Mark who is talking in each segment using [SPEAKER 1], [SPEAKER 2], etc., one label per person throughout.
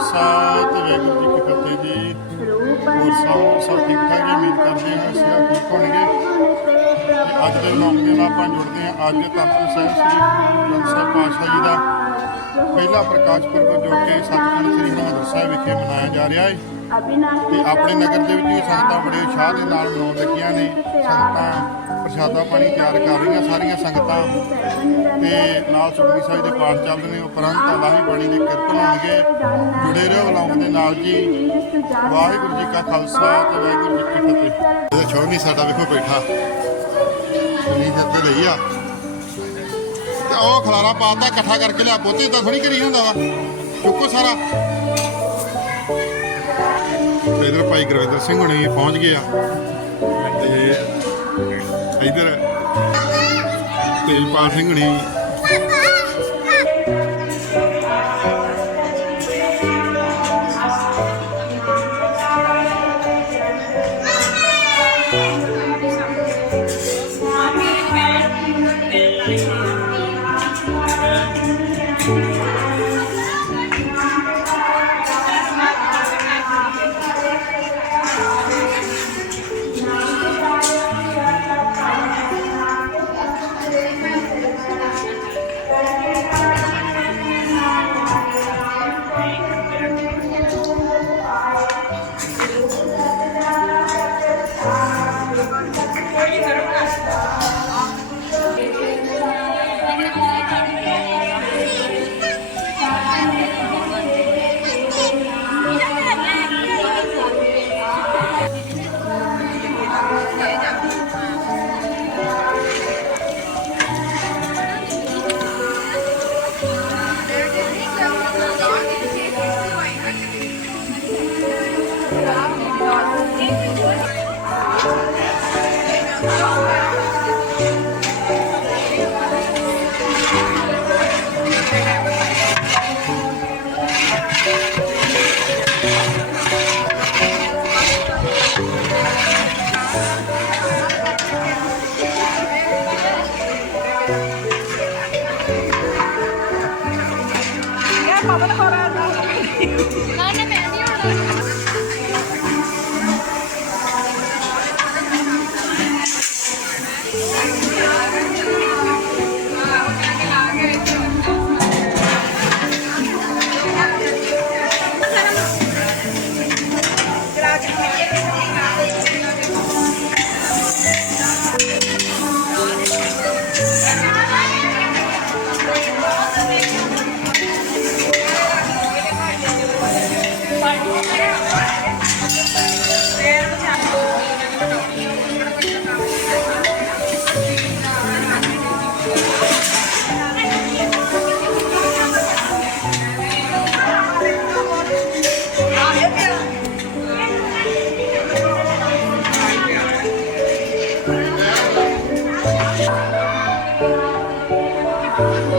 [SPEAKER 1] ਖਾਲਸਾ ਤੇ ਵਾਹਿਗੁਰੂ ਜੀ ਕੀ ਫਤਿਹ ਜੀ। ਹੋਰ ਸਭ ਸਭ ਠੀਕ ਠਾਕ ਜੀ, ਉਮੀਦ ਕਰਦੇ ਹਾਂ ਅਸੀਂ ਠੀਕ ਹੋਣਗੇ। ਅੱਜ ਦੇ ਨਾਮ ਨਾਲ ਆਪਾਂ ਜੁੜਦੇ ਹਾਂ। ਅੱਜ ਤਖਤ ਸਾਹਿਬ ਸ੍ਰੀ ਗੁਰੂ ਗ੍ਰੰਥ ਸਾਹਿਬ ਪਾਤਸ਼ਾਹ ਜੀ ਦਾ ਪਹਿਲਾ ਪ੍ਰਕਾਸ਼ ਪੁਰਬ ਜੋ ਕਿ ਸਤਿਗੁਰੂ ਸ੍ਰੀ ਹਰਿਮੰਦਰ ਸਾਹਿਬ ਵਿਖੇ ਮਨਾਇਆ ਜਾ ਰਿਹਾ ਹੈ। ਤੇ ਆਪਣੇ ਨਗਰ ਦੇ ਵਿੱਚ ਵੀ ਸੰਗਤਾਂ ਬੜੇ ਉਤਸ਼ਾਹ ਦੇ ਨਾਲ ਮਨਾਉਣ ਲੱਗੀਆਂ ਨੇ। ਸੰਗਤਾਂ ਪ੍ਰਸ਼ਾਦਾ ਪਾਣੀ ਤਿਆਰ ਕਰ ਰਹੀਆਂ ਸਾਰੀਆਂ ਸੰਗਤਾਂ। ਤੇ ਨਾਲ ਸੁਖਮਨੀ ਸਾਹਿਬ ਦੇ ਪਾਠ ਚੱਲਦੇ ਨੇ, ਉਪਰੰਤ ਲਾਹੀ ਬਾਣੀ ਦੇ ਕੀਰਤਨ ਹੋਣਗੇ ਜੁੜੇ ਰਹੋ ਵਲਾਉਣ ਦੇ ਨਾਲ ਜੀ। ਵਾਹਿਗੁਰੂ ਜੀ ਕਾ ਖਾਲਸਾ ਤੇ ਵਾਹਿਗੁਰੂ ਜੀ ਕੀ ਫਤਿਹ। ਇਹਦਾ ਛੋਣੀ ਸਾਡਾ ਵੇਖੋ ਬੈਠਾ ਸੁਣੀ ਤੇ ਲਈ ਆ। ਤੇ ਉਹ ਖਲਾਰਾ ਪਾਤਾ, ਇਕੱਠਾ ਕਰਕੇ ਲਿਆ, ਪੋਤੇ ਤਾਂ ਥੋੜੀ ਕਰੀ ਹੁੰਦਾ ਵਾ। ਚੁੱਕੋ ਸਾਰਾ। ਤੇ ਇਧਰ ਭਾਈ ਗੁਰਵਿੰਦਰ ਸਿੰਘ ਹੁਣੇ ਪਹੁੰਚ ਗਏ ਆ। ਤੇ ਇਧਰ ਤੇਜਪਾਲ ਸਿੰਘ ਹੁਣੀ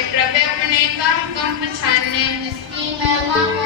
[SPEAKER 2] ਜਾਣੇ ਪ੍ਰਭ ਆਪਣੇ ਕੰਮ ਕੰਮ ਪਛਾਨੇ ਜਿਸकी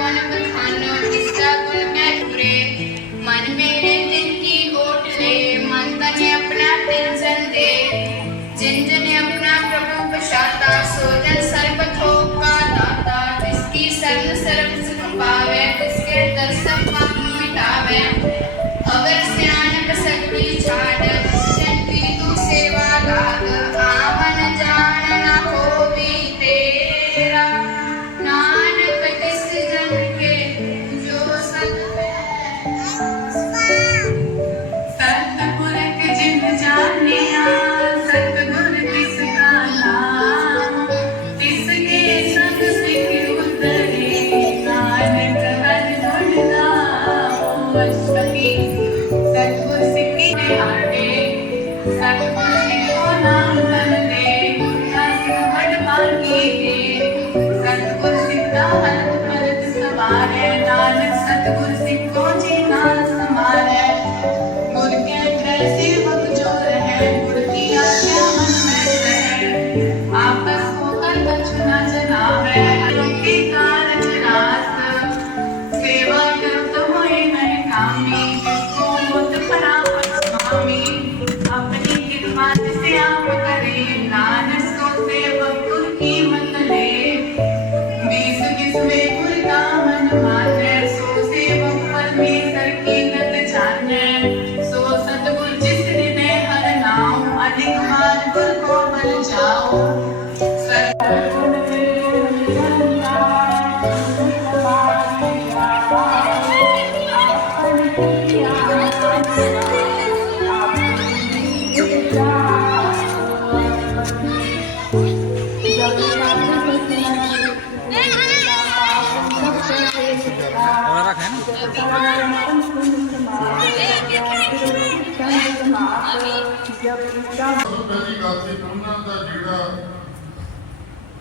[SPEAKER 3] ਦਾ ਜਿਹੜਾ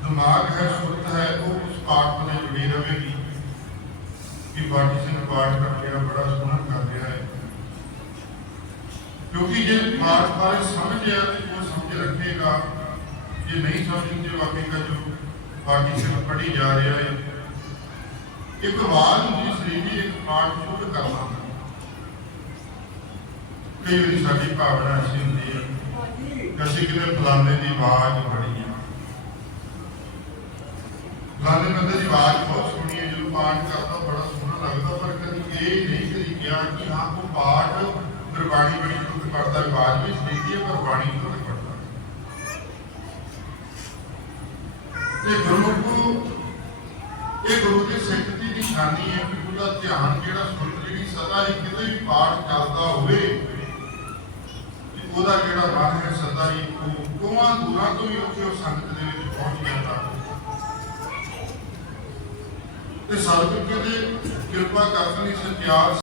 [SPEAKER 3] ਦਿਮਾਗ ਹੈ, ਸੁਰਤ ਹੈ, ਉਹ ਉਸ ਪਾਠ ਨਾਲ ਜੁੜੀ ਰਹੇਗੀ। ਕਿ ਬਾਟੀ ਸਿੰਘ ਪਾਠ ਕਰ ਰਿਹਾ ਬੜਾ ਸੋਹਣਾ ਕਰ ਰਿਹਾ ਹੈ। ਕਿਉਂਕਿ ਜੇ ਪਾਠ ਬਾਰੇ ਸਮਝਿਆ ਤੇ ਉਹ ਸਮਝ ਰੱਖੇਗਾ। ਜੇ ਨਹੀਂ ਸਮਝਦੇ ਵਾਕਈ ਜੋ ਬਾਟੀ ਸਿੰਘ ਪੜ੍ਹੀ ਜਾ ਰਿਹਾ ਹੈ। ਇੱਕ ਆਵਾਜ਼ ਹੁੰਦੀ ਸਰੀਰੀ ਇੱਕ ਪਾਠ ਸ਼ੁਰੂ ਕਰਨਾ। ਕਈ ਵਾਰੀ ਸਾਡੀ ਭਾਵਨਾ ਐਸੀ ਹੁੰਦੀ ਹੈ ਕਿ ਅਸੀਂ ਕਿਤੇ ਫਲਾਣੇ ਦੀ ਆਵਾਜ਼ ਬੜੀ ਹੈ ਫਲਾਣੇ ਬੰਦੇ ਆਵਾਜ਼ ਬਹੁਤ ਸੋਹਣੀ ਹੈ, ਜਦੋਂ ਪਾਠ ਕਰਦਾ ਬੜਾ ਸੋਹਣਾ ਲੱਗਦਾ, ਪਰ ਕਦੀ ਇਹ ਨਹੀਂ ਕਦੀ ਕਿਹਾ ਕਿ ਹਾਂ ਉਹ ਪਾਠ ਗੁਰਬਾਣੀ ਬੜੀ ਸ਼ੁੱਧ ਕਰਦਾ ਆਵਾਜ਼ ਵੀ ਸਹੀ ਹੈ, ਪਰ ਬਾਣੀ ਸ਼ੁੱਧ ਕਰਦਾ ਇਹ ਗੁਰੂ ਨੂੰ ਇਹ ਗੁਰੂ ਦੇ ਸਿੱਖ ਦੀ ਨਿਸ਼ਾਨੀ ਹੈ ਕਿ ਉਹਦਾ ਧਿਆਨ ਜਿਹੜਾ ਸੁਰਤ ਜਿਹੜੀ ਸਦਾ ਹੀ ਕਿਤੇ ਵੀ ਪਾਠ ਕਰਦਾ ਹੋਵੇ ਉਹਦਾ ਜਿਹੜਾ ਮਨ ਹੈ ਸਦਾ ਹੀ ਉਹ ਦੂਰਾਂ ਤੋਂ ਹੀ ਉਹ ਸੰਗਤ ਦੇ ਵਿੱਚ ਪਹੁੰਚ ਜਾਂਦਾ। ਤੇ ਸਤਿਗੁਰੂ ਜੀ ਦੇ ਕਿਰਪਾ ਕਰਨ ਲਈ ਸਤਿਆਰ